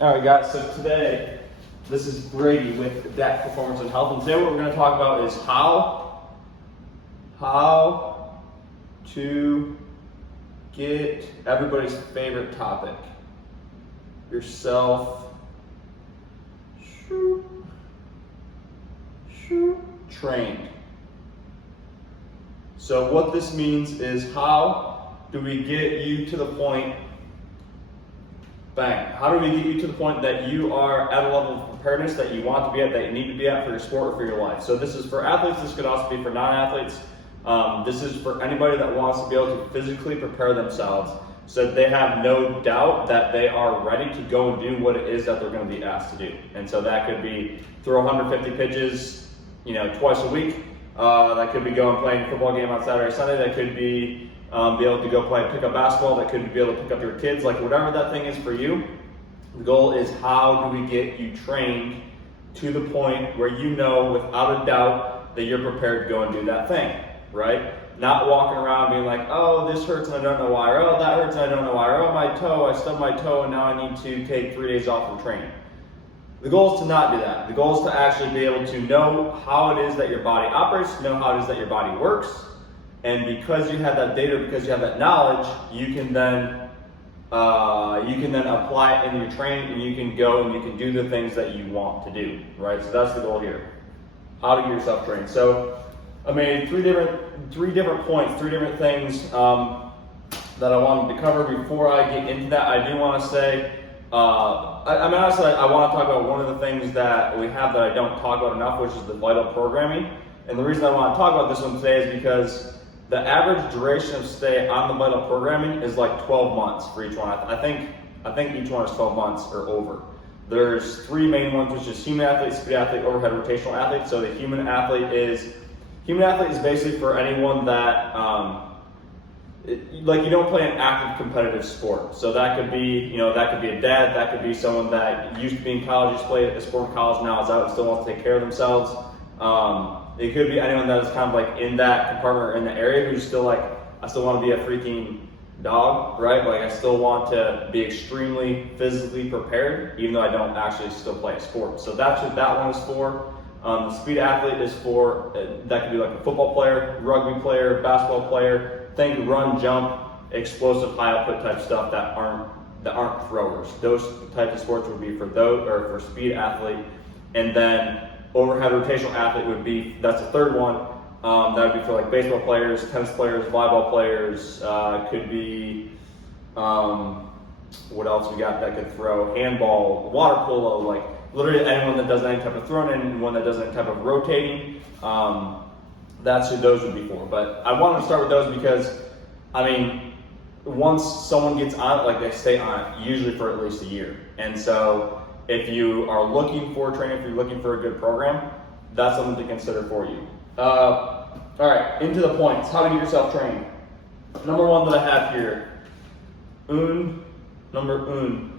All right, guys, so today, this is Brady with DAC Performance and Health, and today what we're going to talk about is how to get everybody's favorite topic, yourself trained. So what this means is, how do we get you to the point, how do we get you to the point that you are at a level of preparedness that you want to be at, that you need to be at for your sport or for your life? So this is for athletes, this could also be for non-athletes. This is for anybody that wants to be able to physically prepare themselves so that they have no doubt that they are ready to go and do what it is that they're going to be asked to do. And so that could be throw 150 pitches, twice a week. That could be going playing a football game on Saturday or Sunday. That could be able to go pick up basketball. That could be able to pick up your kids. Like whatever that thing is for you, the goal is how do we get you trained to the point where you know without a doubt that you're prepared to go and do that thing, right? Not walking around being like, oh, this hurts and I don't know why, or oh, that hurts and I don't know why, or oh, my toe, I stubbed my toe and now I need to take 3 days off from training. The goal is to not do that. The goal is to actually be able to know how it is that your body operates, know how it is that your body works, and because you have that data, because you have that knowledge, you can then apply it in your training, and you can go and you can do the things that you want to do, right? So that's the goal here. How to get yourself trained. So I made three different points, three different things that I wanted to cover. Before I get into that, I do want to say, honestly, I want to talk about one of the things that we have that I don't talk about enough, which is the vital programming. And the reason I want to talk about this one today is because the average duration of stay on the vital programming is like 12 months for each one. I think each one is 12 months or over. There's three main ones, which is human athlete, speed athlete, overhead rotational athlete. So the human athlete is basically for anyone that you don't play an active competitive sport. So that could be, that could be a dad, that could be someone that used to be in college, just played a sport in college, now is out and still wants to take care of themselves. It could be anyone that is kind of like in that compartment or in the area who's still like, I still want to be a freaking dog, right? Like I still want to be extremely physically prepared, even though I don't actually still play a sport. So that's what that one is for. The speed athlete is for, that could be like a football player, rugby player, basketball player. Think run, jump, explosive, high output type stuff that aren't throwers. Those types of sports would be for those, or for speed athlete. And then overhead rotational athlete would be, that's the third one. That would be for like baseball players, tennis players, volleyball players. Could be, what else we got that could throw? Handball, water polo, like literally anyone that does any type of throwing and one that does any type of rotating. That's who those would be for. But I wanted to start with those because, once someone gets on it, like they stay on it, usually for at least a year. And so if you are looking for training, if you're looking for a good program, that's something to consider for you. All right, into the points. How to get yourself trained. Number one that I have here, number un.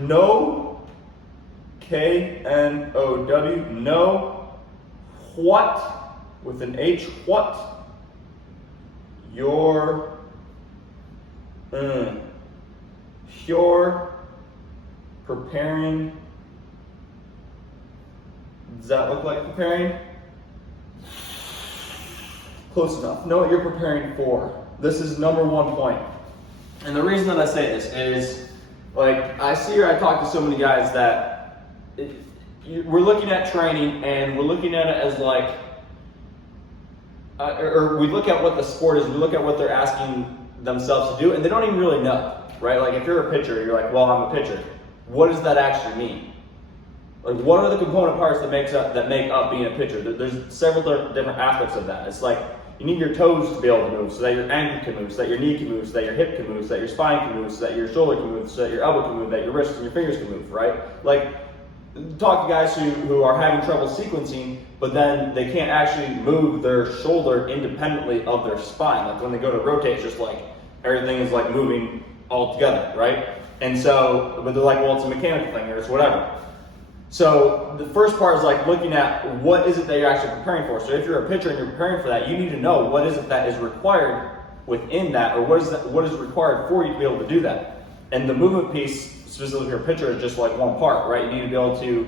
No, K-N-O-W, no. What, with an H, what you're preparing. Does that look like preparing? Close enough. Know what you're preparing for. This is number one point. And the reason that I say this is, like, I talk to so many guys that we're looking at training and we're looking at it as like, or we look at what the sport is, we look at what they're asking themselves to do, and they don't even really know, right? Like if you're a pitcher, you're like, well, I'm a pitcher. What does that actually mean? Like what are the component parts that make up being a pitcher? There's several different aspects of that. It's like you need your toes to be able to move so that your ankle can move, so that your knee can move, so that your hip can move, so that your spine can move, so that your shoulder can move, so that your elbow can move, that your wrists and your fingers can move, right? Like talk to guys who are having trouble sequencing, but then they can't actually move their shoulder independently of their spine. Like when they go to rotate, it's just like everything is like moving all together, right? And so, but they're like, well, it's a mechanical thing or it's whatever. So the first part is like looking at what is it that you're actually preparing for. So if you're a pitcher and you're preparing for that, you need to know what is it that is required within that, or what is required for you to be able to do that. And the movement piece, specifically for a pitcher, is just like one part, right? You need to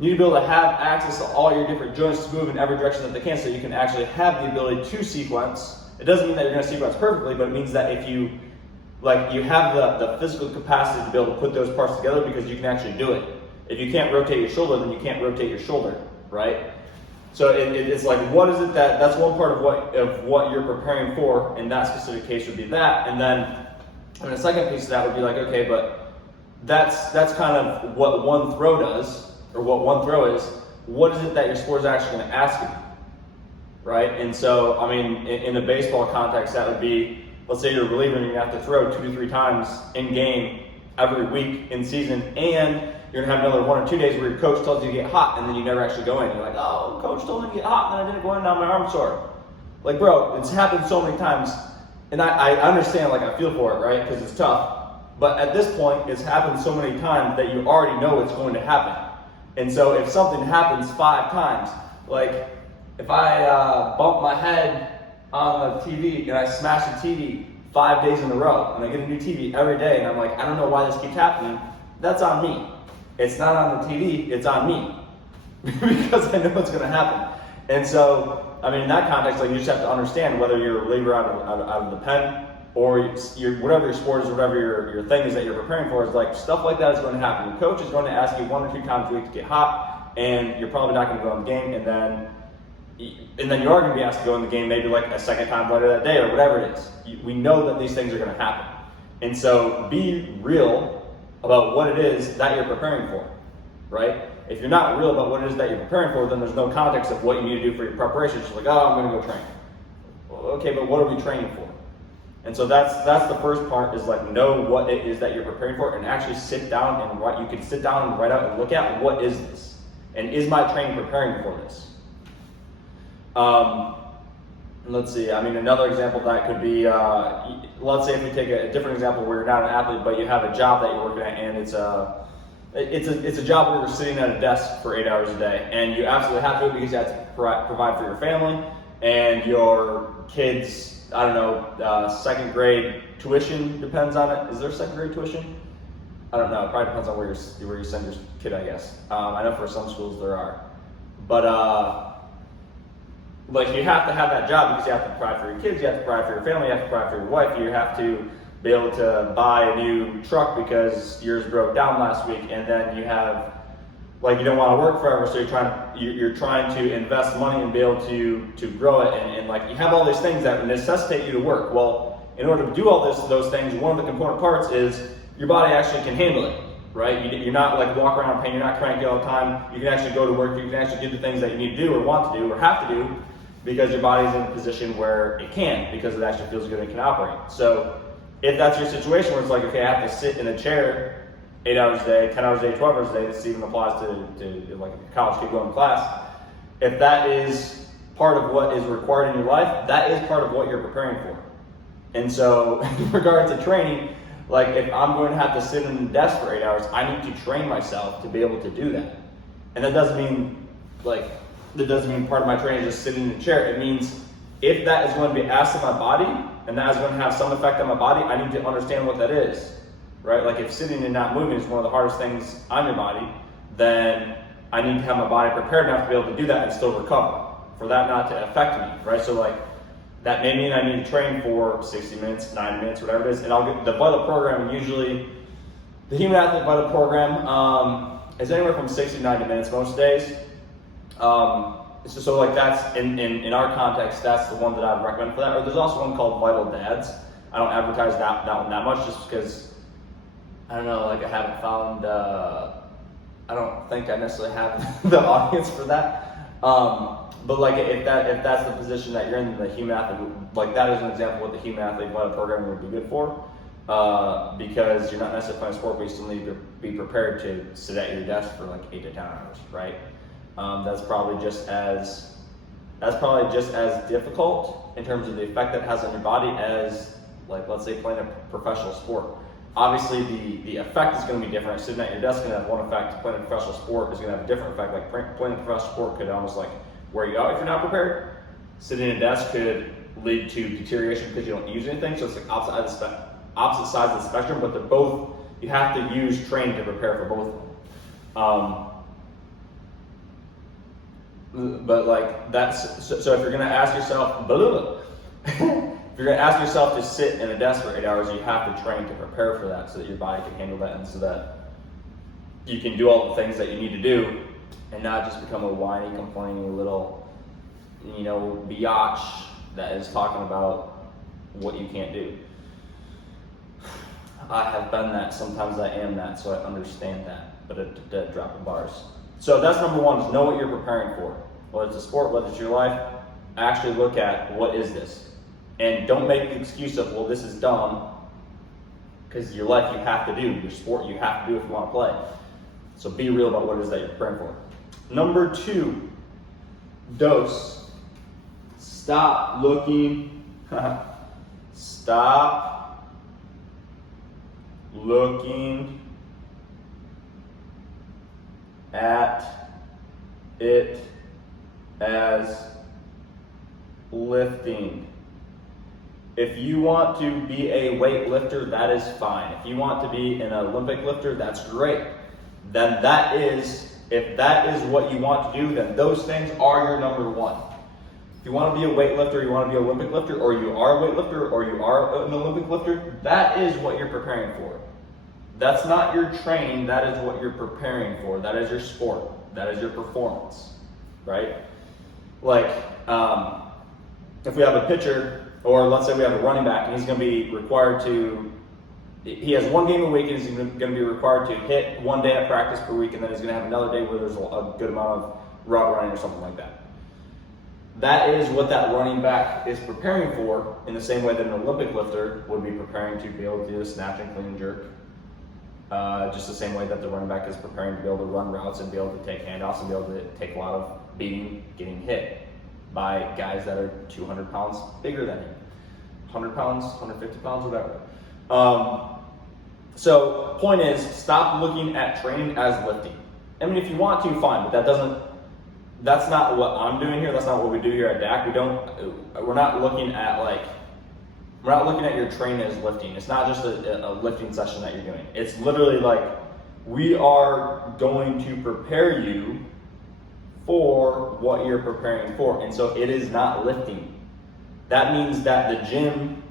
be able to have access to all your different joints to move in every direction that they can, so you can actually have the ability to sequence. It doesn't mean that you're going to sequence perfectly, but it means that if you have the physical capacity to be able to put those parts together, because you can actually do it. If you can't rotate your shoulder, then you can't rotate your shoulder, right? So it's like, what is it that's one part of what you're preparing for. In that specific case would be that. And then the second piece of that would be like, okay, but that's kind of what one throw does, or what one throw is. What is it that your sport is actually going to ask of you, right? And so, I mean, in a baseball context, that would be, let's say you're a reliever and you have to throw 2 to 3 times in game every week in season, and you're gonna have another 1 or 2 days where your coach tells you to get hot, and then you never actually go in. You're like, oh, coach told me to get hot, and then I didn't go in, now my arm's sore. Like, bro, it's happened so many times, and I understand, like, I feel for it, right? Because it's tough. But at this point, it's happened so many times that you already know it's going to happen. And so if something happens 5 times, like if I bump my head on the TV and I smash the TV 5 days in a row, and I get a new TV every day, and I'm like, I don't know why this keeps happening, that's on me. It's not on the TV, it's on me. Because I know it's going to happen. And so, I mean, in that context, like, you just have to understand whether you're a reliever out of the pen, or whatever your sport is, whatever your thing is that you're preparing for, is like, stuff like that is going to happen. The coach is going to ask you 1 or 2 times a week to get hot, and you're probably not going to go in the game, and then you are going to be asked to go in the game maybe like a second time later that day, or whatever it is. We know that these things are going to happen. And so be real about what it is that you're preparing for, right? If you're not real about what it is that you're preparing for, then there's no context of what you need to do for your preparation. It's just like, oh, I'm going to go train. Well, okay, but what are we training for? And so that's the first part, is like, know what it is that you're preparing for, and actually sit down and write. You can sit down and write out and look at, what is this? And is my training preparing for this? Let's see, I mean, another example of that could be, let's say if we take a different example where you're not an athlete, but you have a job that you're working at, and it's a job where you're sitting at a desk for 8 hours a day, and you absolutely have to do it because you have to provide for your family and your kids. I don't know, 2nd grade tuition depends on it. Is there 2nd grade tuition? I don't know, it probably depends on where you send your kid, I guess. I know for some schools there are. But like, you have to have that job because you have to provide for your kids, you have to provide for your family, you have to provide for your wife, you have to be able to buy a new truck because yours broke down last week, and then you have, like, you don't want to work forever, so you're trying to invest money and be able to grow it, and like, you have all these things that necessitate you to work. Well, in order to do all those things, one of the component parts is your body actually can handle it, right? You're not like walk around in pain, you're not cranky all the time. You can actually go to work, you can actually do the things that you need to do or want to do or have to do, because your body's in a position where it can, because it actually feels good and can operate. So if that's your situation where it's like, okay, I have to sit in a chair 8 hours a day, 10 hours a day, 12 hours a day, this even applies to like a college kid going to class. If that is part of what is required in your life, that is part of what you're preparing for. And so in regards to training, like, if I'm going to have to sit in the desk for 8 hours, I need to train myself to be able to do that. And that doesn't mean part of my training is just sitting in a chair. It means if that is going to be asked of my body, and that is going to have some effect on my body, I need to understand what that is, right? Like, if sitting and not moving is one of the hardest things on your body, then I need to have my body prepared enough to be able to do that and still recover, for that not to affect me, right? So like, that may mean I need to train for 60 minutes, 90 minutes, whatever it is, and I'll get the vital program. Usually, the human athlete vital program is anywhere from 60 to 90 minutes most days. So like, that's in our context, that's the one that I'd recommend for that. Or there's also one called Vital Dads. I don't advertise that one that much, just because, I don't know, like, I haven't found, I don't think I necessarily have the audience for that. But like, if that's the position that you're in, the human athlete, like, that is an example of what the human athlete vital program would be good for, because you're not necessarily playing a sport, but you still need to be prepared to sit at your desk for like 8 to 10 hours, right? That's probably just as difficult in terms of the effect that it has on your body as, like, let's say, playing a professional sport. Obviously, the effect is going to be different. Sitting at your desk is going to have one effect. Playing a professional sport is going to have a different effect. Like, playing a professional sport could almost like wear you out if you're not prepared. Sitting at a desk could lead to deterioration because you don't use anything. So it's like opposite sides of the spectrum, but they're both You have to use training to prepare for both of them. But like that's so if you're gonna ask yourself, if you're gonna ask yourself to sit in a desk for 8 hours, you have to train to prepare for that so that your body can handle that and so that you can do all the things that you need to do and not just become a whiny, complaining little, biatch that is talking about what you can't do. I have been that. Sometimes I am that, so I understand that. But at a drop of bars. So that's number one, is know what you're preparing for. Whether it's a sport, whether it's your life, actually look at what is this. And don't make the excuse of, well, this is dumb, because your life you have to do, your sport you have to do if you want to play. So be real about what it is that you're preparing for. Number 2, dose. Stop looking at it as lifting. If you want to be a weightlifter, that is fine. If you want to be an Olympic lifter, that's great. Then if that is what you want to do, then those things are your number one. If you want to be a weightlifter, you want to be an Olympic lifter, or you are a weightlifter, or you are an Olympic lifter, that is what you're preparing for. That's not your training, that is what you're preparing for. That is your sport. That is your performance, right? Like, if we have a pitcher, or let's say we have a running back, and he's going to be required to, he has one game a week, and he's going to be required to hit one day at practice per week, and then he's going to have another day where there's a good amount of route running or something like that. That is what that running back is preparing for, in the same way that an Olympic lifter would be preparing to be able to do a snatch and clean and jerk. Just the same way that the running back is preparing to be able to run routes and be able to take handoffs and be able to take a lot of beating, getting hit by guys that are 200 pounds bigger than him. 100 pounds, 150 pounds, whatever. So point is, stop looking at training as lifting. I mean, if you want to, fine, but that's not what I'm doing here. That's not what we do here at DAC. We're not looking at your training as lifting. It's not just a lifting session that you're doing. It's literally like, we are going to prepare you for what you're preparing for. And so it is not lifting. That means that the gym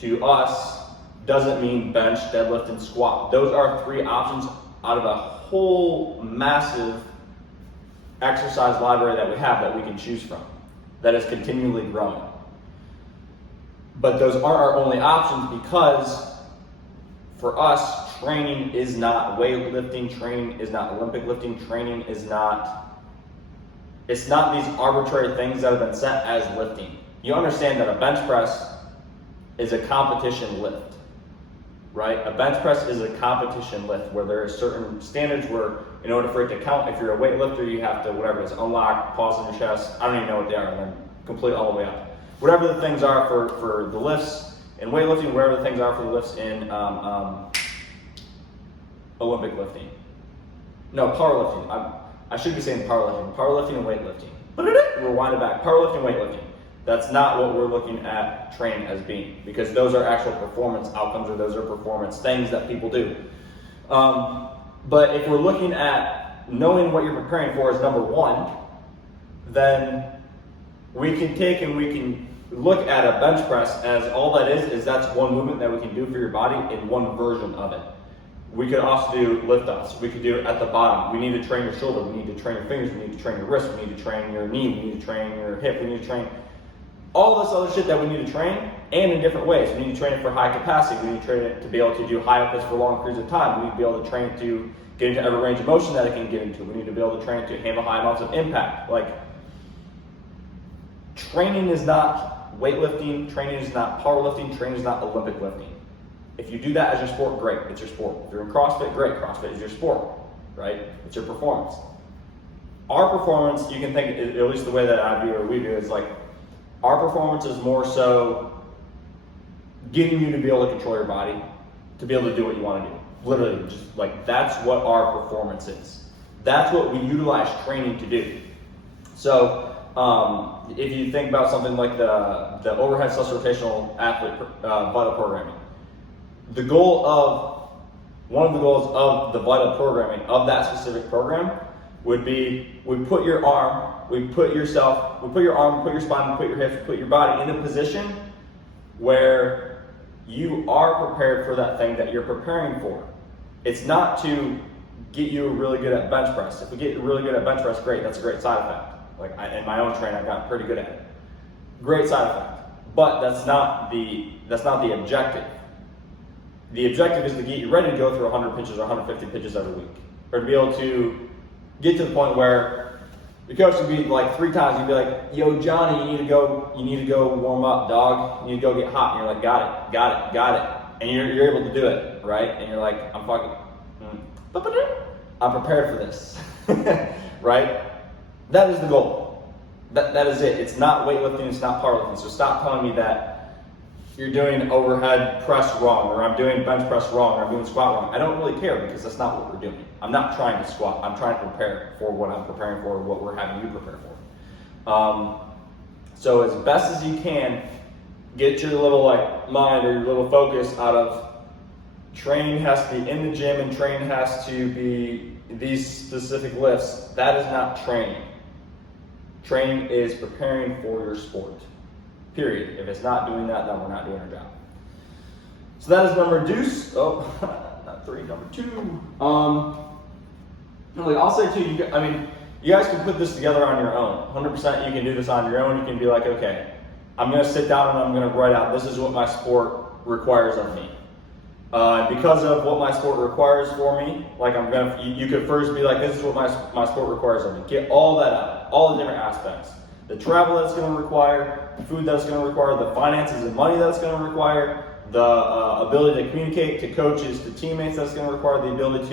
to us doesn't mean bench, deadlift, and squat. Those are 3 options out of a whole massive exercise library that we have that we can choose from, that is continually growing. But those aren't our only options, because for us, training is not weightlifting, training is not Olympic lifting, training is not, it's not these arbitrary things that have been set as lifting. You understand that a bench press is a competition lift, right? A bench press is a competition lift where there are certain standards where, in order for it to count, if you're a weightlifter, you have to, whatever it is, unlock, pause in your chest. I don't even know what they are, and then complete all the way up. Whatever the things are for the lifts in weightlifting, whatever the things are for the lifts in Olympic lifting. No, powerlifting. I should be saying powerlifting. Powerlifting and weightlifting. Rewind it back. Powerlifting, weightlifting. That's not what we're looking at training as being, because those are actual performance outcomes, or those are performance things that people do. But if we're looking at knowing what you're preparing for as number one, then we can take and we can look at a bench press as all that is that's one movement that we can do for your body in one version of it. We could also do lift-offs. We could do it at the bottom. We need to train your shoulder. We need to train your fingers. We need to train your wrist. We need to train your knee. We need to train your hip. We need to train all this other shit that we need to train, and in different ways. We need to train it for high capacity. We need to train it to be able to do high outputs for long periods of time. We need to be able to train it to get into every range of motion that it can get into. We need to be able to train it to handle high amounts of impact. Like, training is not weightlifting, training is not powerlifting, training is not Olympic lifting. If you do that as your sport, great, it's your sport. If you're in CrossFit, great, CrossFit is your sport, right? It's your performance. Our performance, you can think, at least the way that I view or we do, is like, our performance is more so getting you to be able to control your body, to be able to do what you want to do. Literally, just like, that's what our performance is. That's what we utilize training to do. So, if you think about something like the overhead sus rotational athlete vital programming, the goal of one of the goals of the vital programming of that specific program would be, we put your arm, we put your spine, we put your hips, we put your body in a position where you are prepared for that thing that you're preparing for. It's not to get you really good at bench press. If we get really good at bench press, great, that's a great side effect. Like in my own training, I've gotten pretty good at it. Great side effect. But that's not the objective. The objective is to get you ready to go through 100 pitches or 150 pitches every week. Or to be able to get to the point where the coach would be like 3 times, you'd be like, yo, Johnny, you need to go warm up, dog. You need to go get hot. And you're like, got it. And you're able to do it, right? And you're like, I'm prepared for this, right? That is the goal. That is it. It's not weightlifting, it's not powerlifting. So stop telling me that you're doing overhead press wrong, or I'm doing bench press wrong, or I'm doing squat wrong. I don't really care, because that's not what we're doing. I'm not trying to squat. I'm trying to prepare for what I'm preparing for, what we're having you prepare for. So as best as you can, get your little mind or your little focus out of training has to be in the gym and training has to be these specific lifts. That is not training. Training is preparing for your sport. Period. If it's not doing that, then we're not doing our job. So that is number deuce. Oh, not 3, number 2. I'll say too, you guys can put this together on your own. 100% you can do this on your own. You can be like, okay, I'm going to sit down and I'm going to write out, this is what my sport requires of me. Because of what my sport requires for me, you could first be like, this is what my sport requires of me. Get all that out, all the different aspects. The travel that's going to require, the food that's going to require, the finances and money that's going to require, the ability to communicate to coaches, to teammates that's going to require, the ability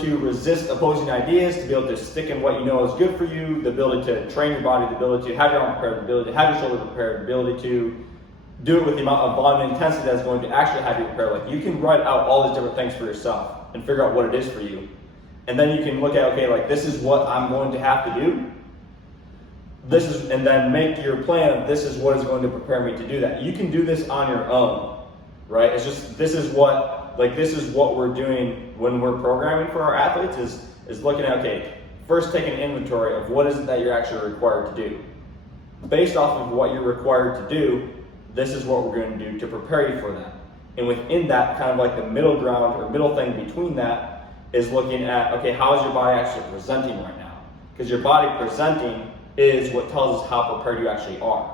to resist opposing ideas, to be able to stick in what you know is good for you, the ability to train your body, the ability to have your arm prepared, the ability to have your shoulder prepared, the ability to do it with the amount of volume and intensity that's going to actually have you prepared. Like, you can write out all these different things for yourself and figure out what it is for you. And then you can look at, okay, like, this is what I'm going to have to do. And then make your plan of, this is what is going to prepare me to do that. You can do this on your own, right? It's just, this is what we're doing when we're programming for our athletes is looking at, okay, first take an inventory of what is it that you're actually required to do. Based off of what you're required to do, this is what we're going to do to prepare you for that. And within that, kind of like the middle ground or middle thing between that is looking at, okay, how is your body actually presenting right now? Because your body presenting is what tells us how prepared you actually are.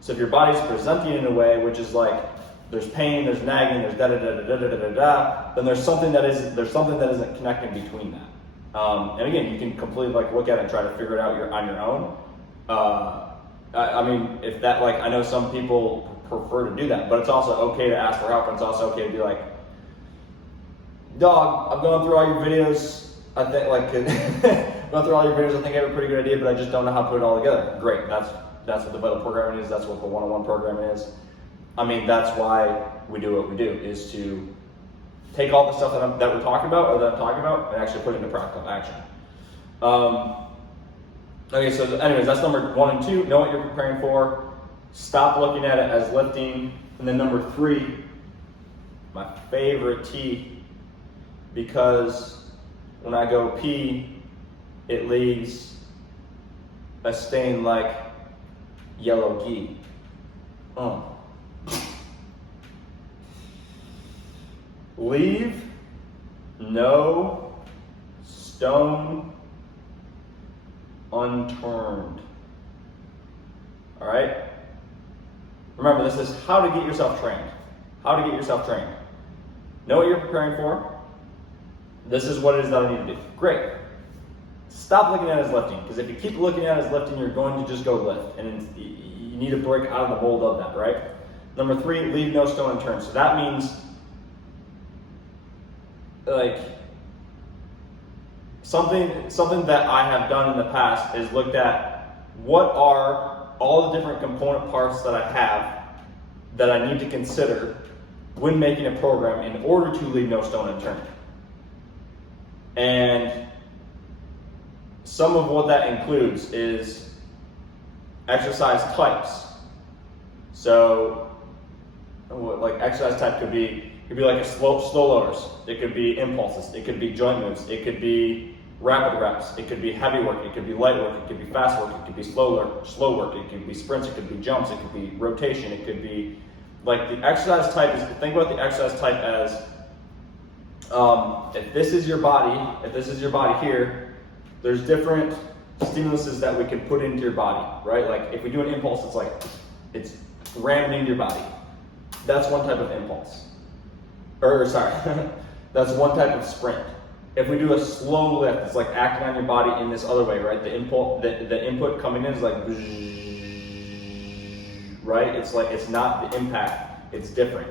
So if your body's presenting in a way which is like, there's pain, there's nagging, there's da-da-da-da-da-da-da-da, then there's something that isn't connecting between that. And again, you can completely look at it and try to figure it out on your own. If that, I know some people prefer to do that, but it's also okay to ask for help, and it's also okay to be like, dog, I've gone through all your videos, I think, gone through all your videos, I think I have a pretty good idea, but I just don't know how to put it all together. Great, that's what the vital programming is, that's what the one-on-one programming is. That's why we do what we do, is to take all the stuff that we're talking about, or that I'm talking about, and actually put it into practical action. Okay, so anyways, that's number 1 and 2. Know what you're preparing for. Stop looking at it as lifting. And then number 3, my favorite T, because when I go pee, it leaves a stain like yellow ghee. Leave no stone unturned. All right? Remember, this is how to get yourself trained. How to get yourself trained. Know what you're preparing for. This is what it is that I need to do. Great. Stop looking at it as lifting, because if you keep looking at it as lifting, you're going to just go lift, and you need to break out of the mold of that, right? Number 3, leave no stone unturned. So that means, something that I have done in the past is looked at what are all the different component parts that I have that I need to consider when making a program in order to leave no stone unturned. And some of what that includes is exercise types. So, exercise type could be, It could be like a slow loaders. It could be impulses. It could be joint moves. It could be rapid reps. It could be heavy work. It could be light work. It could be fast work. It could be slow work. It could be sprints. It could be jumps. It could be rotation. It could be like the exercise type is, think about the exercise type as if this is your body here, there's different stimuluses that we can put into your body, right? Like if we do an impulse, it's ramming into your body. That's one type of impulse. That's one type of sprint. If we do a slow lift, it's like acting on your body in this other way, right? The input coming in is like, right? It's like, it's not the impact, it's different.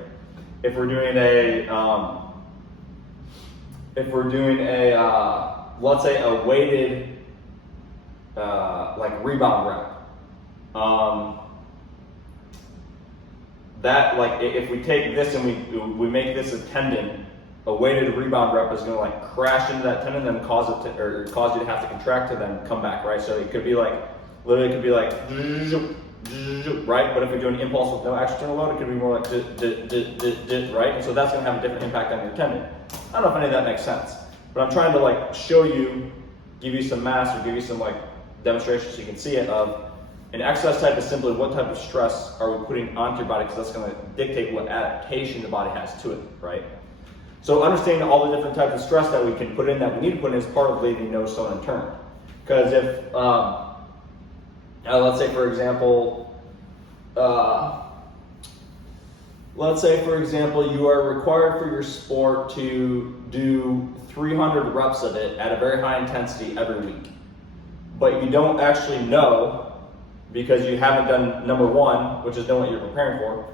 If we're doing let's say a weighted, like rebound rep, that like if we take this and we make this a tendon, a weighted rebound rep is going to like crash into that tendon, then cause you to have to contract to then come back, right? So it could be like, literally, it could be like, right? But if we do an impulse with no external load, it could be more like, right? And so that's going to have a different impact on your tendon. I don't know if any of that makes sense, but I'm trying to like show you, give you some mass or give you some like demonstration so you can see it of an exercise type is simply what type of stress are we putting onto your body, because that's going to dictate what adaptation the body has to it, right? So understanding all the different types of stress that we can put in, that we need to put in, is part of leaving no stone unturned. Because if, let's say for example, you are required for your sport to do 300 reps of it at a very high intensity every week, but you don't actually know, because you haven't done number one, which is know what you're preparing for.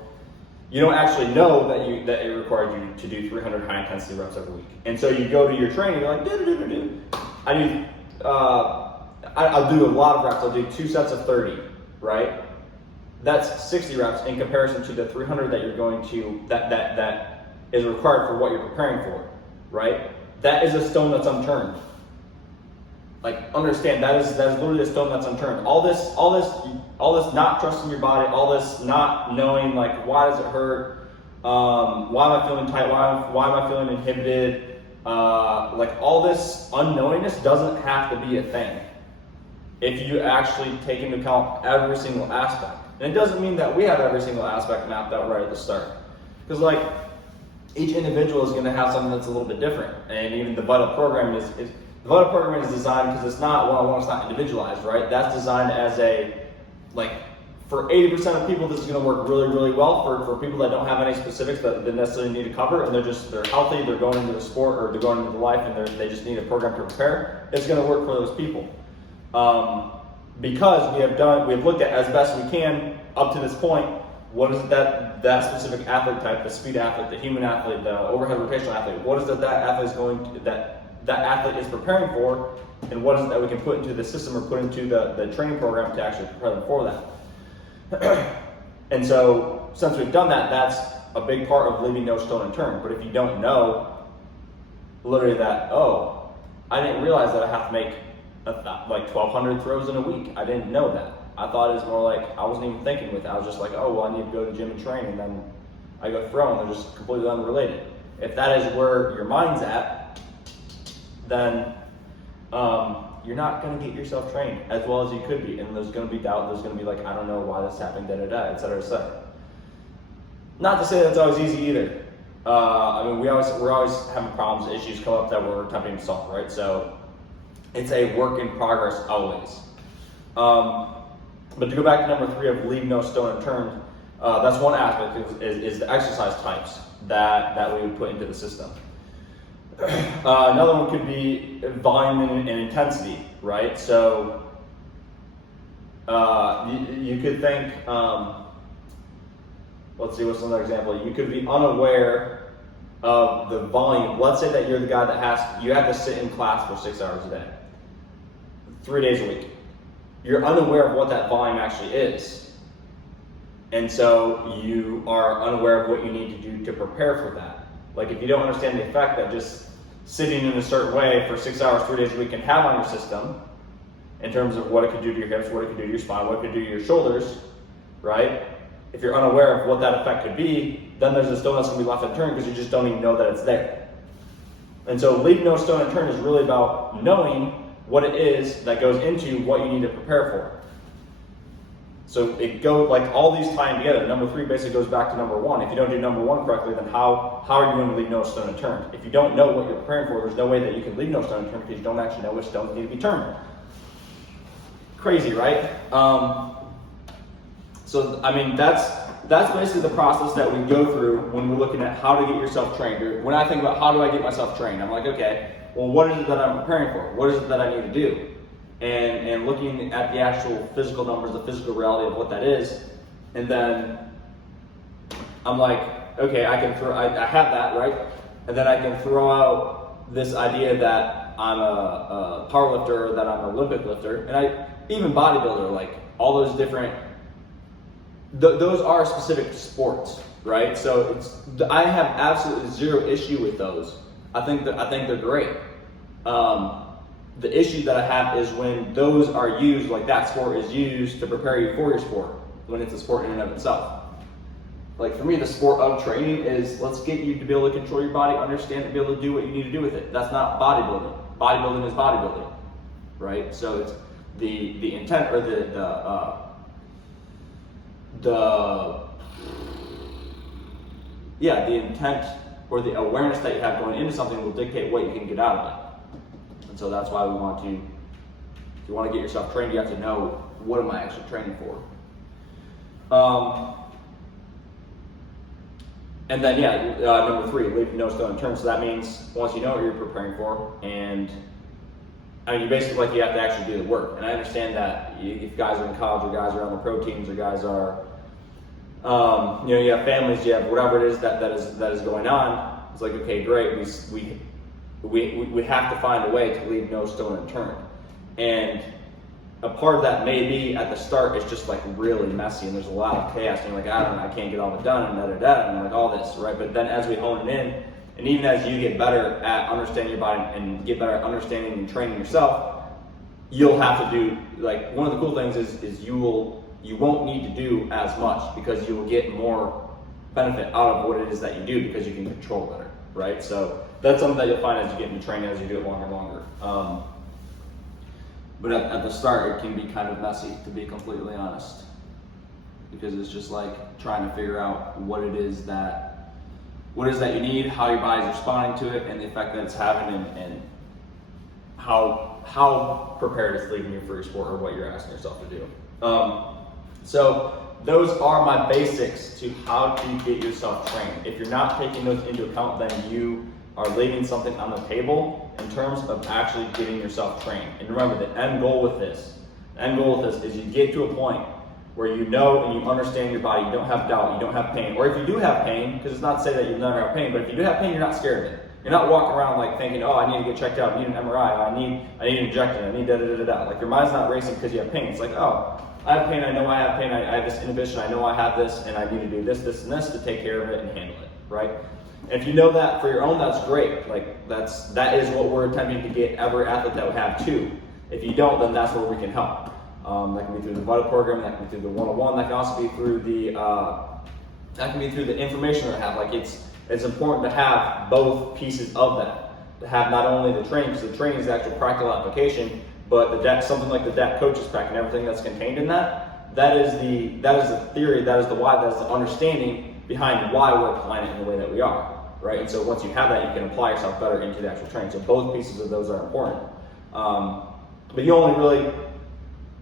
You don't actually know that it required you to do 300 high intensity reps every week. And so you go to your training, you're like, I'll do a lot of reps. I'll do 2 sets of 30, right? That's 60 reps in comparison to the 300 that you're going to, that is required for what you're preparing for, right? That is a stone that's unturned. Like, understand, that is literally a stone that's unturned. All this not trusting your body, all this not knowing, like, why does it hurt? Why am I feeling tight? Why am I feeling inhibited? Like, all this unknowingness doesn't have to be a thing if you actually take into account every single aspect. And it doesn't mean that we have every single aspect mapped out right at the start. Because, like, each individual is going to have something that's a little bit different. And even the vital program the vital program is designed, because it's not one-on-one, it's not individualized, right? That's designed as for 80% of people, this is going to work really, really well. For people that don't have any specifics that they necessarily need to cover, and they're healthy, they're going into the sport, or they're going into the life, and they just need a program to prepare, it's going to work for those people. Because we have looked at as best we can up to this point, what is it that specific athlete type, the speed athlete, the human athlete, the overhead rotational athlete, what is it that athlete is preparing for, and what is it that we can put into the system or put into the training program to actually prepare them for that. And so, since we've done that, that's a big part of leaving no stone unturned. But if you don't know, literally I didn't realize that I have to make like 1,200 throws in a week. I didn't know that. I thought it was more like, I wasn't even thinking with it. I was just like, I need to go to the gym and train, and then I go throw, and they're just completely unrelated. If that is where your mind's at, then you're not going to get yourself trained as well as you could be, and there's going to be doubt. There's going to be like, I don't know why this happened, et cetera, et cetera. Not to say that's always easy either. We're always having problems, issues come up that we're attempting to solve, right? So it's a work in progress always. But to go back to number 3 of leave no stone unturned, that's one aspect is the exercise types that we would put into the system. Another one could be volume and intensity, right? So you could think, let's see, what's another example? You could be unaware of the volume. Let's say that you're the guy that you have to sit in class for 6 hours a day, 3 days a week. You're unaware of what that volume actually is. And so you are unaware of what you need to do to prepare for that. Like, if you don't understand the effect that just sitting in a certain way for 6 hours, 3 days a week can have on your system, in terms of what it could do to your hips, what it could do to your spine, what it could do to your shoulders, right? If you're unaware of what that effect could be, then there's a stone that's going to be left unturned because you just don't even know that it's there. And so leave no stone unturned is really about knowing what it is that goes into what you need to prepare for. So it goes like all these tying together. Number 3 basically goes back to number 1. If you don't do number 1 correctly, then how are you going to leave no stone unturned? If you don't know what you're preparing for, there's no way that you can leave no stone unturned because you don't actually know which stones need to be turned. Crazy, right? So I mean that's basically the process that we go through when we're looking at how to get yourself trained. Or when I think about how do I get myself trained, I'm like, okay, well, what is it that I'm preparing for? What is it that I need to do? And looking at the actual physical numbers, the physical reality of what that is, and then I'm like, okay, I have that, right? And then I can throw out this idea that I'm a power lifter, that I'm an Olympic lifter, and even bodybuilder, like all those different, those are specific sports, right? So I have absolutely zero issue with those. I think they're great. The issue that I have is when those are used, like that sport is used to prepare you for your sport, when it's a sport in and of itself. Like for me, the sport of training is let's get you to be able to control your body, understand and be able to do what you need to do with it. That's not bodybuilding. Bodybuilding is bodybuilding, right? So it's the intent or the intent or the awareness that you have going into something will dictate what you can get out of it. And so that's why if you want to get yourself trained, you have to know what am I actually training for. And then number 3, leave no stone unturned. So that means once you know what you're preparing for, and I mean you basically you have to actually do the work. And I understand that if guys are in college or guys are on the pro teams or guys are you have families, you have whatever it is that is going on. It's like, okay, great, we have to find a way to leave no stone unturned. And a part of that may be at the start it's just like really messy and there's a lot of chaos and you're like, I can't get all it done and and like all this, right? But then as we hone it in, and even as you get better at understanding your body and get better at understanding and training yourself, you'll have to do, like, one of the cool things is you won't need to do as much because you will get more benefit out of what it is that you do because you can control better, right? So that's something that you'll find as you get into training, as you do it longer and longer. But at the start, it can be kind of messy, to be completely honest, because it's just like trying to figure out what it is that you need, how your body's responding to it, and the effect that it's having, and how prepared it's leaving you for your sport or what you're asking yourself to do. So those are my basics to how to get yourself trained. If you're not taking those into account, then you are leaving something on the table in terms of actually getting yourself trained. And remember, the end goal with this is you get to a point where you know and you understand your body, you don't have doubt, you don't have pain. Or if you do have pain, because it's not to say that you'll never have pain, but if you do have pain, you're not scared of it. You're not walking around like thinking, oh, I need to get checked out, I need an MRI, I need an injection, I need da-da-da-da-da. Like your mind's not racing because you have pain. It's like, oh, I have pain, I know I have pain, I have this inhibition, I know I have this, and I need to do this, this, and this to take care of it and handle it, right? And if you know that for your own, that's great. Like that is what we're attempting to get every athlete that we have to. If you don't, then that's where we can help. That can be through the Vital program, that can be through the one-on-one, that can also be through the information that I have. Like it's important to have both pieces of that. To have not only the training, because the training is the actual practical application, but something like the DAC coaches pack and everything that's contained in that is the theory, that is the why, that is the understanding behind why we're applying it in the way that we are, right? And so once you have that, you can apply yourself better into the actual training. So both pieces of those are important. But you only really,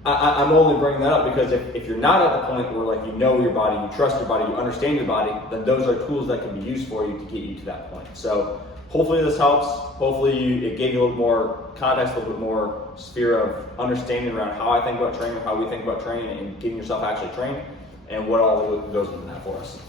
I'm only bringing that up because if you're not at the point where like you know your body, you trust your body, you understand your body, then those are tools that can be used for you to get you to that point. So hopefully this helps. Hopefully it gave you a little more context, a little bit more sphere of understanding around how I think about training, how we think about training, and getting yourself actually trained, and what all goes into that for us.